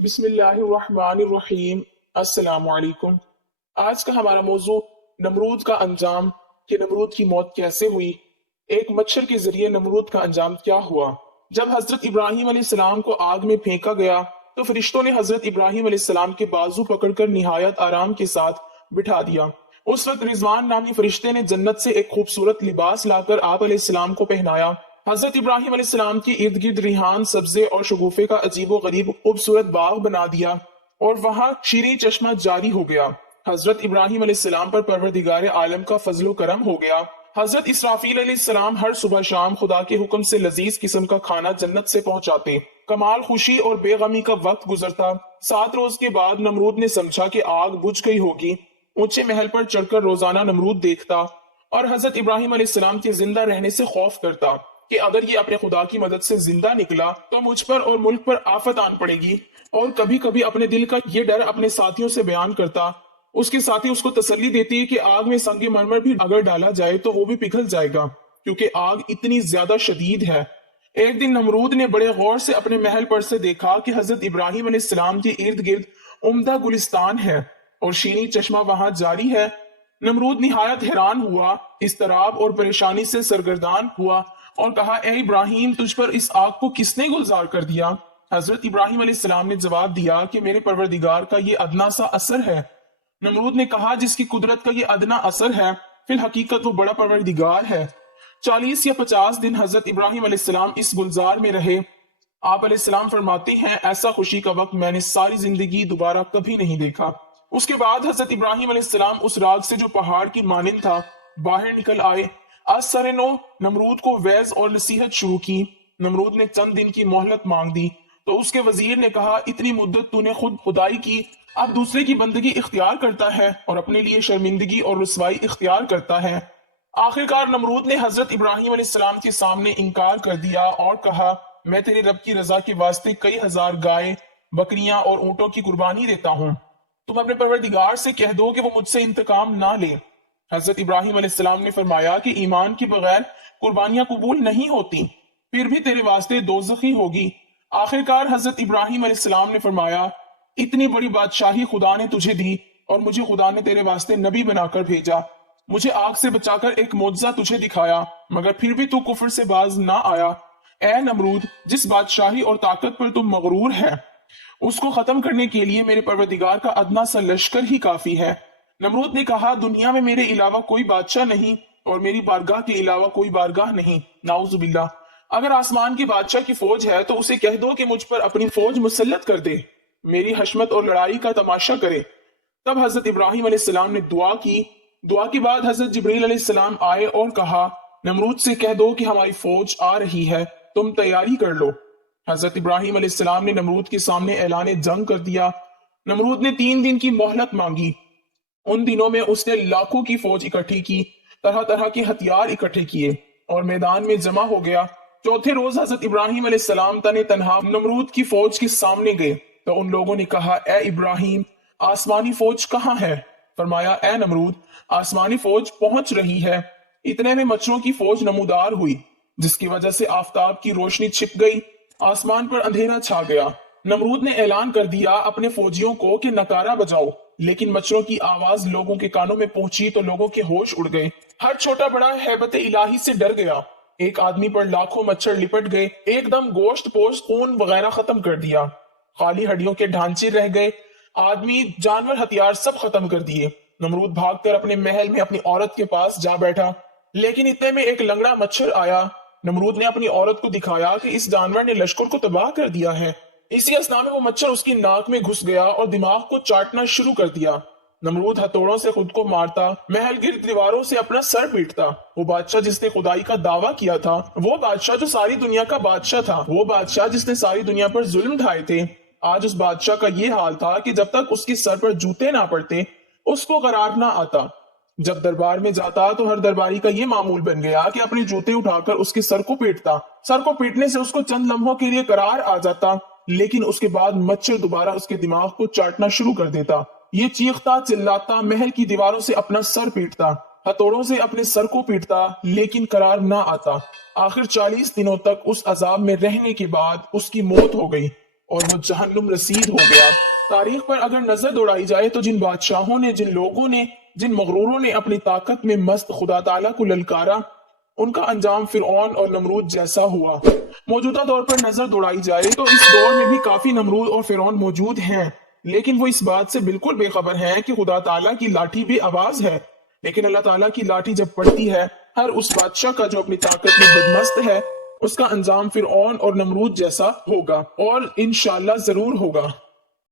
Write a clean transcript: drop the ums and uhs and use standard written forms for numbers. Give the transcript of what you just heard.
बिस्मिल्लाहिर्रहमानिर्रहीम। अस्सलाम वालेकुम। आज का हमारा मौजू नमरूद का अंजाम, कि नमरूद की मौत कैसे हुई। एक मच्छर के जरिए नमरूद का अंजाम क्या हुआ। जब हजरत इब्राहिम अलैहिस्सलाम को आग में फेंका गया तो फरिश्तों ने हजरत इब्राहिम अलैहिस्सलाम के बाजू पकड़कर निहायत आराम के साथ बिठा दिया। उस वक्त रिजवान नामी फरिश्ते ने जन्नत से एक खूबसूरत लिबास लाकर आप अलैहिस्सलाम को पहनाया। हजरत इब्राहिम अलैहिस्सलाम के इर्द गिर्द रिहान, सब्जे और शगुफे का अजीबो गरीब खूबसूरत बाग बना दिया और वहां शीरी चश्मा जारी हो गया। हजरत इब्राहिम अलैहिस्सलाम पर परवरदिगार आलम का फजलो करम हो गया। हजरत इसराफील अलैहिस्सलाम हर सुबह शाम खुदा के हुक्म से लजीज किस्म का खाना जन्नत से पहुंचाते। कमाल खुशी और बेगमी का वक्त गुजरता। 7 रोज के बाद नमरूद ने समझा कि आग बुझ गई होगी। ऊंचे महल पर चढ़कर रोजाना नमरूद देखता और हजरत इब्राहिम अलैहिस्सलाम के जिंदा रहने से खौफ करता कि अगर ये अपने खुदा की मदद से जिंदा निकला तो मुझ पर और मुल्क पर आफत आन पड़ेगी। और कभी कभी अपने दिल का ये डर अपने साथियों से बयान करता। उसके साथी उसको तसल्ली देती कि आग में संगे मरमर भी अगर डाला जाए तो वो भी पिघल जाएगा, क्योंकि आग इतनी ज्यादा शदीद है। एक दिन नमरूद ने बड़े गौर से अपने महल पर से देखा कि हजरत इब्राहिम अलैहिस्सलाम के इर्द गिर्द उम्दा गुलिस्तान है और शीनी चश्मा वहां जारी है। नमरूद निहायत हैरान हुआ, इस्तराब और परेशानी से सरगर्दान हुआ और कहा, ए इब्राहिम, तुझ पर इस आग को किसने गुलजार कर दिया। हजरत इब्राहिम अलैहिस्सलाम ने जवाब दिया कि मेरे परवरदिगार का ये अदना सा असर है। नमरूद ने कहा, जिसकी कुदरत का ये अदना असर है, फिल हकीकत वो बड़ा परवरदिगार है। 40 या 50 दिन हजरत इब्राहिम अलैहिस्सलाम इस गुलजार में रहे। आप अलैहिस्सलाम फरमाते हैं, ऐसा खुशी का वक्त मैंने सारी जिंदगी दोबारा कभी नहीं देखा। उसके बाद हजरत इब्राहिम अलैहिस्सलाम उस राग से जो पहाड़ की मानिंद था बाहर निकल आए। असरनो नमरूद को वैज और नसीहत शुरू की। नमरूद ने चंद दिन की मोहलत मांग दी तो उसके वजीर ने कहा, इतनी मुद्दत तूने खुद खुदाई की, अब दूसरे की बंदगी इख्तियार करता है और अपने लिए शर्मिंदगी और रुसवाई इख्तियार करता है। आखिरकार नमरूद ने हजरत इब्राहिम अलैहिस्सलाम के सामने इनकार कर दिया और कहा, मैं तेरे रब की रजा के वास्ते कई हजार गाय, बकरियां और ऊंटों की कुर्बानी देता हूँ। तुम अपने परवरदिगार से कह दो कि वो मुझसे इंतकाम ना ले। हजरत इब्राहिम अलैहिस्सलाम ने फरमाया कि ईमान के बगैर कुर्बानियां कबूल नहीं होती, फिर भी तेरे वास्ते दोज़खी होगी। आखिरकार हजरत इब्राहिम अलैहिस्सलाम ने फरमाया, इतनी बड़ी बादशाही खुदा ने तुझे दी और मुझे खुदा ने तेरे वास्ते नबी बनाकर भेजा। मुझे आग से बचाकर एक मोजज़ा तुझे दिखाया, मगर फिर भी तू कुफ्र से बाज ना आया। ए नमरूद, जिस बादशाही और ताकत पर तुम मगरूर है, उसको खत्म करने के लिए मेरे परवरदिगार का अदना सा लश्कर ही काफी है। नमरूद ने कहा, दुनिया में मेरे अलावा कोई बादशाह नहीं और मेरी बारगाह के अलावा कोई बारगाह नहीं। नाउजुबिल्लाह। अगर आसमान की बादशाह की फौज है तो उसे कह दो कि मुझ पर अपनी फौज मुसल्लत कर दे, मेरी हशमत और लड़ाई का तमाशा करे। तब हजरत इब्राहिम अलैहिस्सलाम ने दुआ की। दुआ के बाद हजरत जिब्रील अलैहिस्सलाम आए और कहा, नमरूद से कह दो कि हमारी फौज आ रही है, तुम तैयारी कर लो। हजरत इब्राहिम अलैहिस्सलाम ने नमरूद के सामने ऐलान जंग कर दिया। नमरूद ने 3 दिन की मोहलत मांगी। उन दिनों में उसने लाखों की फौज इकट्ठी की, तरह तरह के हथियार इकट्ठे किए और मैदान में जमा हो गया। चौथे रोज हजरत इब्राहिम अलैहिस्सलाम तने तनहा नमरूद की फौज के सामने गए तो उन लोगों ने कहा, ए इब्राहिम, आसमानी फौज कहाँ है। फरमाया, ए नमरूद, आसमानी फौज पहुंच रही है। इतने में मच्छरों की फौज नमूदार हुई, जिसकी वजह से आफताब की रोशनी छिप गई, आसमान पर अंधेरा छा गया। नमरूद ने ऐलान कर दिया अपने फौजियों को कि नकारा बजाओ, लेकिन मच्छरों की आवाज लोगों के कानों में पहुंची तो लोगों के होश उड़ गए। हर छोटा बड़ा हैबत इलाही से डर गया। एक आदमी पर लाखों मच्छर लिपट गए, एकदम गोश्त पोस्ट खून वगैरह खत्म कर दिया। खाली हड्डियों के ढांचे रह गए। आदमी, जानवर, हथियार सब खत्म कर दिए। नमरूद भागकर अपने महल में अपनी औरत के पास जा बैठा, लेकिन इतने में एक लंगड़ा मच्छर आया। नमरूद ने अपनी औरत को दिखाया कि इस जानवर ने लश्कर को तबाह कर दिया है। इसी असना में वो मच्छर उसकी नाक में घुस गया और दिमाग को चाटना शुरू कर दिया। नमरूद हथौड़ों से खुद को मारता, महल गिर्द दीवारों से अपना सर पीटता। वो बादशाह जिसने खुदाई का दावा किया था, वो बादशाह जो सारी दुनिया का बादशाह था, वो बादशाह जिसने सारी दुनिया पर जुल्म ढाए थे, आज उस बादशाह का ये हाल था कि जब तक उसके सर पर जूते ना पड़ते उसको करार ना आता। जब दरबार में जाता तो हर दरबारी का ये मामूल बन गया कि अपने जूते उठाकर उसके सर को पीटता। सर को पीटने से उसको चंद लम्हों के लिए करार आ जाता, लेकिन उसके बाद मच्छर दोबारा उसके दिमाग को चाटना शुरू कर देता। ये चीखता चिल्लाता महल की दीवारों से अपना सर पीटता, हथौड़ों से अपने सर को पीटता, लेकिन करार ना आता। आखिर 40 दिनों तक उस अजाब में रहने के बाद उसकी मौत हो गई اور وہ جہنم رسید ہو گیا۔ تاریخ پر اگر نظر دوڑائی جائے تو جن بادشاہوں نے، جن لوگوں نے، جن مغروروں نے اپنی طاقت میں مست خدا تعالیٰ کو للکارا، ان کا انجام فرعون اور نمرود جیسا ہوا۔ موجودہ دور پر نظر دوڑائی جائے تو اس دور میں بھی کافی نمرود اور فرعون موجود ہیں، لیکن وہ اس بات سے بالکل بے خبر ہیں کہ خدا تعالیٰ کی لاٹھی بے آواز ہے۔ لیکن اللہ تعالیٰ کی لاٹھی جب پڑتی ہے، ہر اس بادشاہ کا جو اپنی طاقت میں بدمست ہے، اس کا انجام فرعون اور نمرود جیسا ہوگا، اور انشاءاللہ ضرور ہوگا۔